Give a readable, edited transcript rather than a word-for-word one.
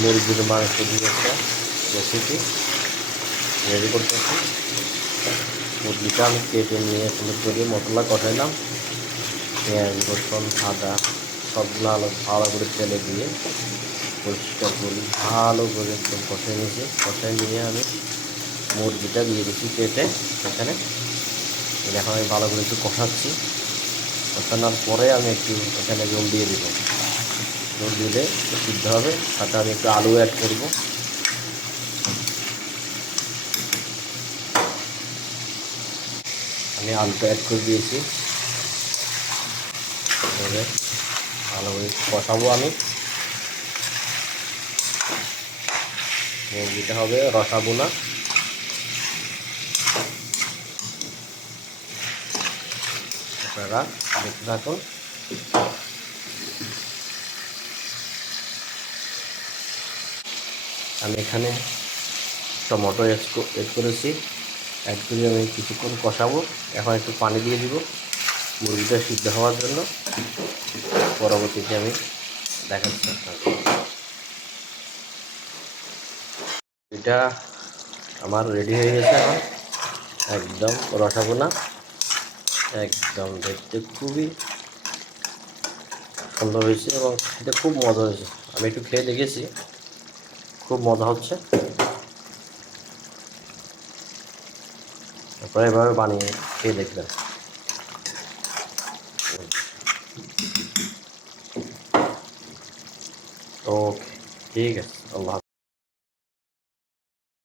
মুরগির মাংস দিয়ে একটা রেসিপি রেডি করতেছি। মুরগিটা আমি কেটে নিয়ে সুন্দর করে মশলা কষাইলাম, পেঁয়াজ রসুন আদা সবগুলো ভালো করে তেলে দিয়ে পরিষ্কার করে ভালো করে একদম কষাই নিয়েছি। কষাই নিয়ে আমি মুরগিটা দিয়ে দিচ্ছি কেটে এখানে। এখন আমি ভালো করে একটু কষাচ্ছি। কষানোর পরে আমি একটু এখানে জল দিয়ে দিব। জল দিলে সিদ্ধ হবে, সাথে আমি একটু আলু অ্যাড করব। আমি আলুটা অ্যাড করে দিয়েছি। এবারে ভালো করে কষাবো আমি। মুরগিটা হবে রসাবো না। আপনারা দেখতে থাকুন। আমি এখানে টমেটো এড করেছি। অ্যাড করে আমি কিছুক্ষণ কষাবো। এখন একটু পানি দিয়ে দিব মুরগিটা সিদ্ধ হওয়ার জন্য। পরবর্তীতে আমি দেখাচ্ছি আপনাকে। এটা আমার রেডি হয়ে গেছে। এখন একদম রসাবো না, একদম দেখতে খুবই সুন্দর হয়েছে এবং খেতে খুব মজা হয়েছে। আমি একটু খেয়ে দেখেছি, খুব মজা হচ্ছে। আপনারা এভাবে বানিয়ে খেয়ে দেখবেন। ওকে, ঠিক আছে, আল্লাহ।